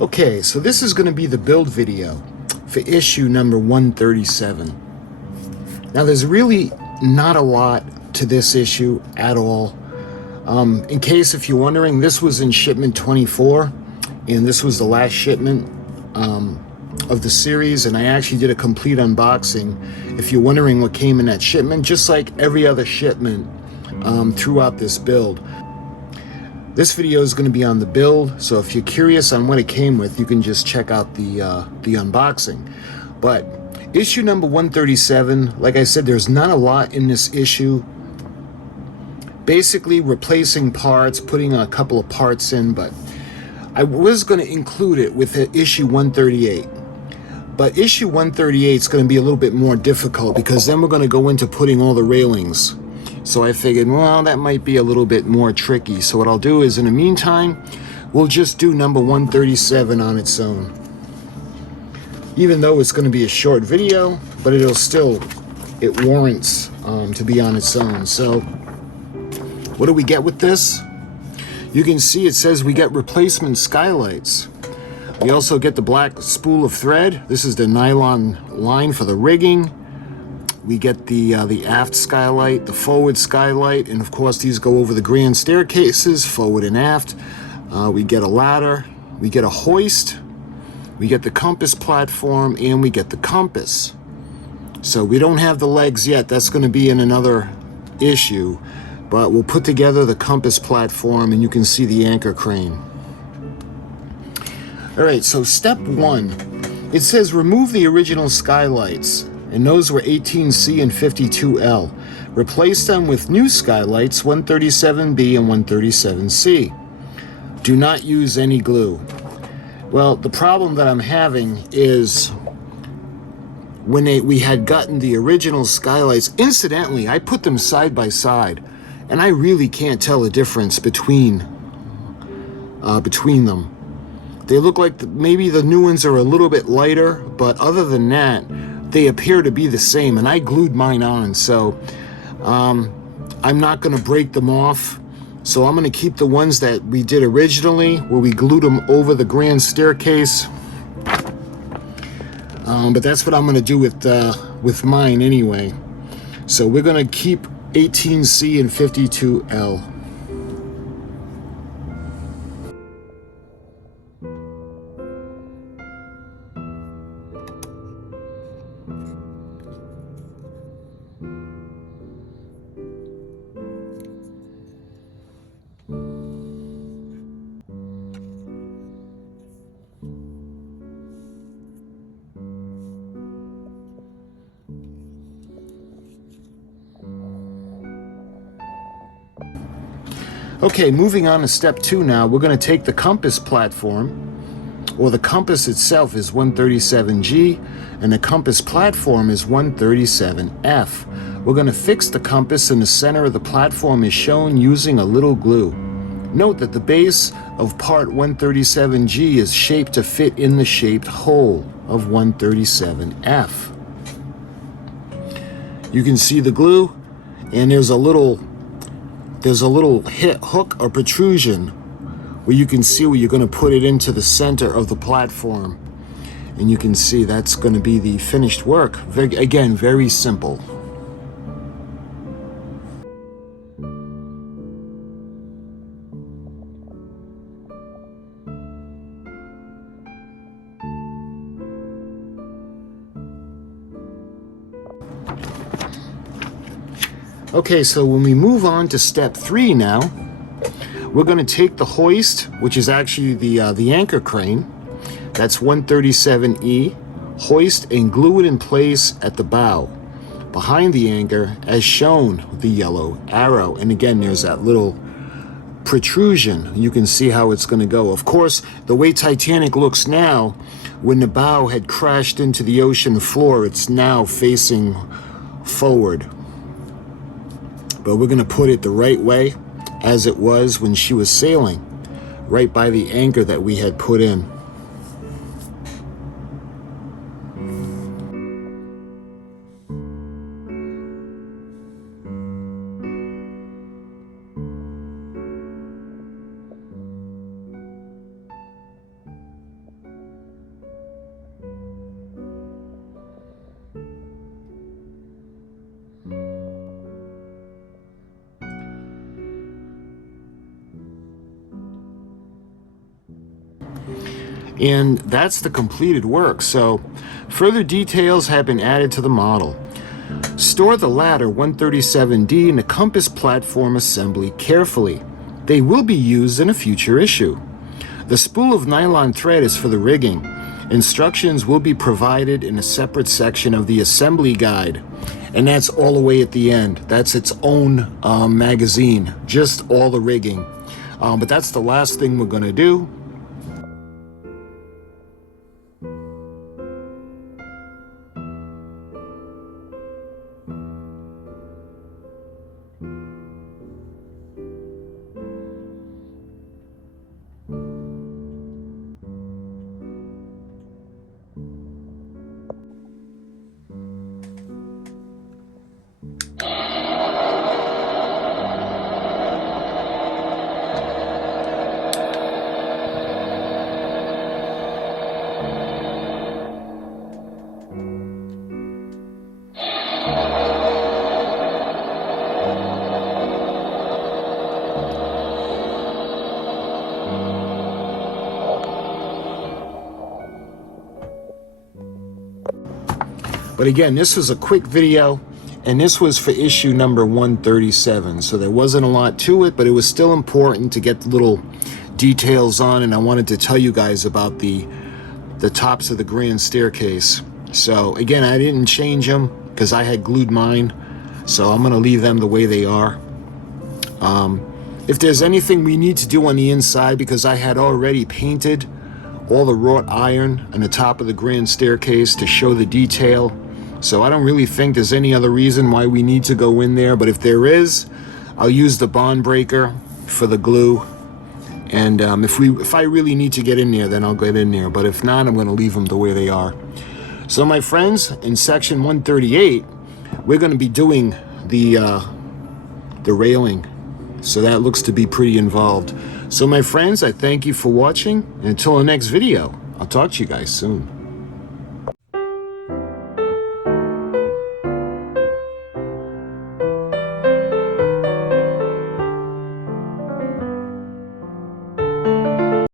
Okay, so this is going to be the build video for issue number 137. Now there's really not a lot to this issue at all. In case if you're wondering, this was in shipment 24, and this was the last shipment of the series, and I actually did a complete unboxing. If you're wondering what came in that shipment, just like every other shipment throughout this build. This video is going to be on the build, so if you're curious on what it came with, you can just check out the unboxing. But issue number 137, like I said, there's not a lot in this issue. Basically replacing parts, putting a couple of parts in, but I was going to include it with issue 138. But issue 138 is going to be a little bit more difficult because then we're going to go into putting all the railings. So I figured, well, that might be a little bit more tricky. So what I'll do is, in the meantime, we'll just do number 137 on its own. Even though it's going to be a short video, but it warrants to be on its own. So what do we get with this? You can see it says we get replacement skylights. We also get the black spool of thread. This is the nylon line for the rigging. We get the aft skylight, the forward skylight, and of course these go over the grand staircases, forward and aft. We get a ladder, we get a hoist, we get the compass platform, and we get the compass. So we don't have the legs yet. That's going to be in another issue. But we'll put together the compass platform, and you can see the anchor crane. All right, so step one, it says remove the original skylights, and those were 18C and 52L. Replace them with new skylights, 137B and 137C. Do not use any glue. Well, the problem that I'm having is when we had gotten the original skylights, incidentally, I put them side by side, and I really can't tell the difference between them. They look like maybe the new ones are a little bit lighter, but other than that, they appear to be the same, and I glued mine on, so I'm not going to break them off. So I'm going to keep the ones that we did originally, where we glued them over the grand staircase. But that's what I'm going to do with mine anyway. So we're going to keep 18C and 52L. Okay, moving on to step two now, we're going to take the compass platform, or the compass itself is 137G, and the compass platform is 137F. We're going to fix the compass in the center of the platform as shown using a little glue. Note that the base of part 137G is shaped to fit in the shaped hole of 137F. You can see the glue, and there's a little hook or protrusion where you can see where you're going to put it into the center of the platform, and you can see that's going to be the finished work. Again, very simple. Okay, so when we move on to step three now, we're going to take the hoist, which is actually the anchor crane, that's 137E, hoist and glue it in place at the bow, behind the anchor, as shown with the yellow arrow. And again, there's that little protrusion. You can see how it's going to go. Of course, the way Titanic looks now, when the bow had crashed into the ocean floor, it's now facing forward. But we're going to put it the right way, as it was when she was sailing, right by the anchor that we had put in. And that's the completed work. So further details have been added to the model. Store the ladder 137D in the compass platform assembly carefully. They will be used in a future issue. The spool of nylon thread is for the rigging. Instructions will be provided in a separate section of the assembly guide. And that's all the way at the end. That's its own magazine, just all the rigging. But that's the last thing we're going to do. But again, this was a quick video, and this was for issue number 137. So there wasn't a lot to it, but it was still important to get the little details on, and I wanted to tell you guys about the tops of the grand staircase. So again, I didn't change them because I had glued mine, so I'm going to leave them the way they are. If there's anything we need to do on the inside, because I had already painted all the wrought iron on the top of the grand staircase to show the detail, so I don't really think there's any other reason why we need to go in there. But if there is, I'll use the bond breaker for the glue, and if I really need to get in there, then I'll get in there. But if not, I'm going to leave them the way they are. So my friends, in section 138, we're going to be doing the railing. So that looks to be pretty involved. So my friends, I thank you for watching, and until the next video, I'll talk to you guys soon.